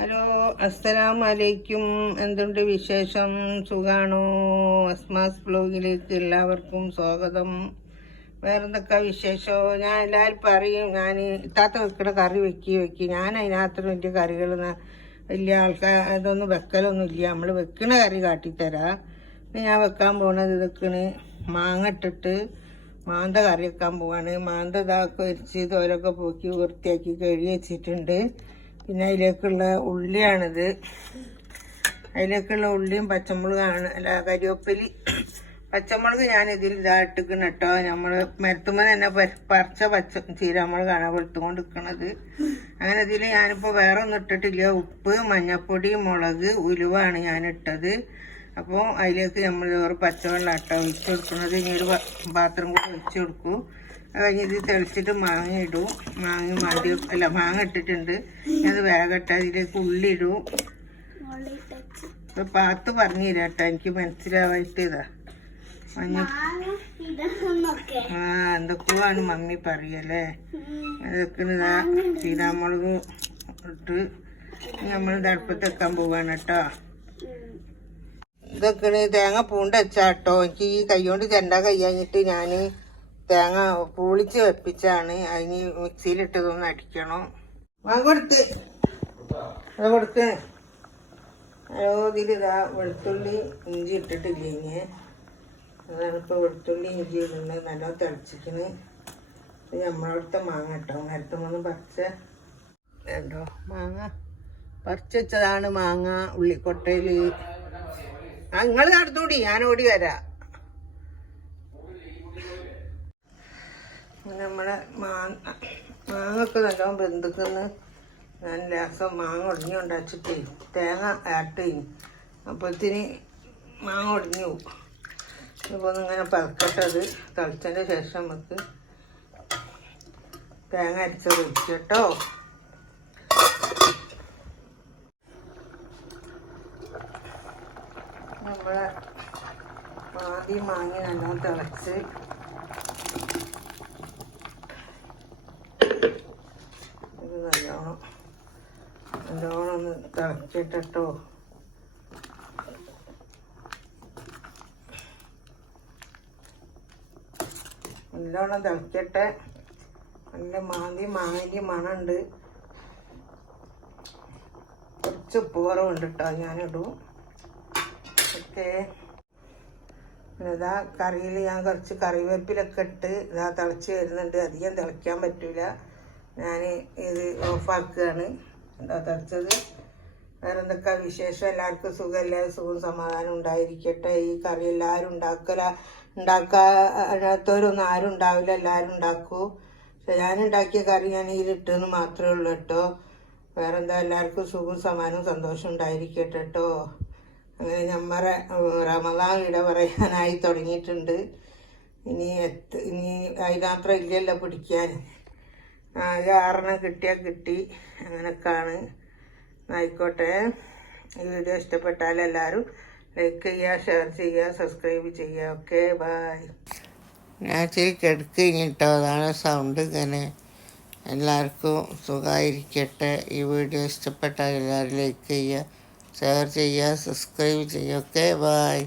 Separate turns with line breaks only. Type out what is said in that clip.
Hello അസ്സലാമു അലൈക്കും എന്തുണ്ട് വിശേഷം? സുഖാണോ? അസ്മാസ് ബ്ലോഗിലേക്ക് എല്ലാവർക്കും സ്വാഗതം. വേറെന്തൊക്കെ വിശേഷമോ ഞാൻ എല്ലാവരും പറയും ഞാൻ ഇത്താത്ത വെക്കണ കറി വെക്കി വെക്കി. ഞാൻ അതിനകത്ത് വലിയ കറികൾ വലിയ ആൾക്കാർ അതൊന്നും വെക്കലൊന്നും ഇല്ല. നമ്മൾ വെക്കണ കറി കാട്ടിത്തരാം. ഞാൻ വെക്കാൻ പോണത് ഇതൊക്കെയാണ് മാങ്ങ ഇട്ടിട്ട് മാന്ത കറി വെക്കാൻ പോവാണ്. മാന്ത ഇതാക്കി വരിച്ച് തോലൊക്കെ പോക്കി വൃത്തിയാക്കി കഴുകി വെച്ചിട്ടുണ്ട്. പിന്നെ അതിലേക്കുള്ള ഉള്ളിയാണിത്. അതിലേക്കുള്ള ഉള്ളിയും പച്ചമുളകാണ് അല്ല കരിവേപ്പിലി. പച്ചമുളക് ഞാൻ ഇതിൽ ഇതായിട്ടിക്കണം കേട്ടോ നമ്മൾ മരത്തുമ്പോൾ തന്നെ പറിച്ച പച്ച ചീരാമുളകാണ് വെളുത്തുകൊണ്ട് നിൽക്കണത് അങ്ങനെ ഇതിൽ ഞാനിപ്പോൾ വേറെ ഒന്നും ഇട്ടിട്ടില്ല. ഉപ്പ് മഞ്ഞൾപ്പൊടി മുളക് ഉലുവാണ് ഞാൻ ഇട്ടത് അപ്പോൾ അതിലേക്ക് നമ്മൾ ഒരു പച്ചവെള്ളം ഇട്ടോ ഒഴിച്ച് കൊടുക്കുന്നത്. ഇനി ഒരു പാത്രം കൂടി ഒഴിച്ച് കൊടുക്കും. അത് കഴിഞ്ഞ് ഇത് തെളിച്ചിട്ട് മാങ്ങ ഇടും. മാങ്ങ മതി അല്ല മാങ്ങ ഇട്ടിട്ടുണ്ട്. അത് വേഗട്ടെ അതിലേക്ക് ഉള്ളി ഇടും. പാത്ത് പറഞ്ഞു തരാം കേട്ടോ. എനിക്ക് മനസ്സിലാവായിട്ട് ഇതാ. മഞ്ഞ ആ എന്തൊക്കെയാണ് മമ്മി പറയല്ലേ? അതൊക്കെ ഇതാ ചീരാമുളക് ഇട്ട് നമ്മൾ തടുപ്പത്ത് വെക്കാൻ പോവാണ് കേട്ടോ. ഇതൊക്കെയാണ്. തേങ്ങ പൂണ്ട് വെച്ചാട്ടോ എനിക്ക് ഈ കൈ കൊണ്ട് ചെണ്ട കയ്യാഞ്ഞിട്ട് ഞാൻ തേങ്ങ പൂളിച്ച് വെപ്പിച്ചാണ്. അതിന് മിക്സിയിലിട്ടതൊന്ന് അടിക്കണം. വാങ്ങ കൊടുത്ത് അത് കൊടുത്ത് ഹലോ ഇതിലിതാ വെളുത്തുള്ളി ഇഞ്ചി ഇട്ടിട്ടില്ല ഇനി? അതാണ് ഇപ്പോൾ വെളുത്തുള്ളി ഇഞ്ചി ഇടുന്നത്. നല്ല തിളച്ചിക്കണ്. ഇത് നമ്മളവിടുത്തെ മാങ്ങ കേട്ടോ നേരത്തെ മൂന്ന് പറിച്ച വേണ്ടോ മാങ്ങ. പറിച്ചതാണ് മാങ്ങ ഉള്ളിക്കൊട്ടയിൽ ആ നിങ്ങൾ നടന്നൂടി ഞാൻ ഓടി വരാം. നമ്മളെ മാങ്ങ മാങ്ങൊക്കെ നല്ലോണം ബന്ധുക്കുന്ന് ഞാൻ ലേസം മാങ്ങ ഒടിഞ്ഞു ഉണ്ടാച്ചിട്ട് തേങ്ങ ആട്ടി അപ്പോഴത്തിന് മാങ്ങ ഒടിഞ്ഞു പോകും ഇപ്പോൾ ഇങ്ങനെ പറക്കട്ടത് തിളച്ചതിന്റെ ശേഷം നമുക്ക് തേങ്ങ അരിച്ചത് ഒഴിച്ചു നമ്മളെ ആദ്യം മാങ്ങി നല്ലോണം തിളച്ച് ഇത് നല്ലോണം നല്ലോണം ഒന്ന് തിളച്ചിട്ടോ നല്ലോണം നല്ല മാന്തി മാങ്ങയ്ക്ക് മണമുണ്ട് കുറച്ച് ഉപ്പ് കുറവുണ്ട് കേട്ടോ ഞാനിടും. പിന്നെ ഇതാ കറിയിൽ ഞാൻ കുറച്ച് കറിവേപ്പിലൊക്കെ ഇട്ട് ഇതാ തിളച്ച് വരുന്നുണ്ട്. അധികം തിളയ്ക്കാൻ പറ്റില്ല ഞാൻ ഇത് ഓഫാക്കുകയാണ്. എന്താ തിളച്ചത്? വേറെ എന്തൊക്കെ വിശേഷം? എല്ലാവർക്കും സുഖമല്ല? സുഖം സമാധാനം ഉണ്ടായിരിക്കട്ടെ. ഈ കറി എല്ലാവരും ഉണ്ടാക്കല ഉണ്ടാക്കാത്തവരൊന്നും ആരും ഉണ്ടാവില്ല. എല്ലാവരും ഉണ്ടാക്കൂ. പക്ഷെ ഞാൻ ഉണ്ടാക്കിയ കറി ഞാൻ ഇതിലിട്ടെന്ന് മാത്രമേ ഉള്ളൂ കേട്ടോ. വേറെന്താ? എല്ലാവർക്കും സുഖം സമാനവും സന്തോഷം ഉണ്ടായിരിക്കട്ടെ കേട്ടോ. നമ്മറെ റമദാൻ ഇട പറയാനായി തുടങ്ങിയിട്ടുണ്ട്. ഇനി എത്ത് ഇനി അതിനത്ര ഇല്ലല്ലോ പിടിക്കാൻ. ആകെ ആറെണ്ണം കിട്ടിയാൽ കിട്ടി. അങ്ങനെയൊക്കെയാണ് ആയിക്കോട്ടെ. ഈ വീഡിയോ ഇഷ്ടപ്പെട്ടാൽ എല്ലാവരും ലൈക്ക് ചെയ്യുക ഷെയർ ചെയ്യുക സബ്സ്ക്രൈബ് ചെയ്യുക. Okay bye. ഞാൻ ഇച്ചിരി കിടക്ക് കഴിഞ്ഞിട്ടോ അതാണ് സൗണ്ട് ഇങ്ങനെ. എല്ലാവർക്കും സുഖമായിരിക്കട്ടെ. ഈ വീഡിയോ ഇഷ്ടപ്പെട്ടാൽ എല്ലാവരും ലൈക്ക് ചെയ്യുക ഷെയർ ചെയ്യുക സബ്സ്ക്രൈബ് ചെയ്യുക. Okay bye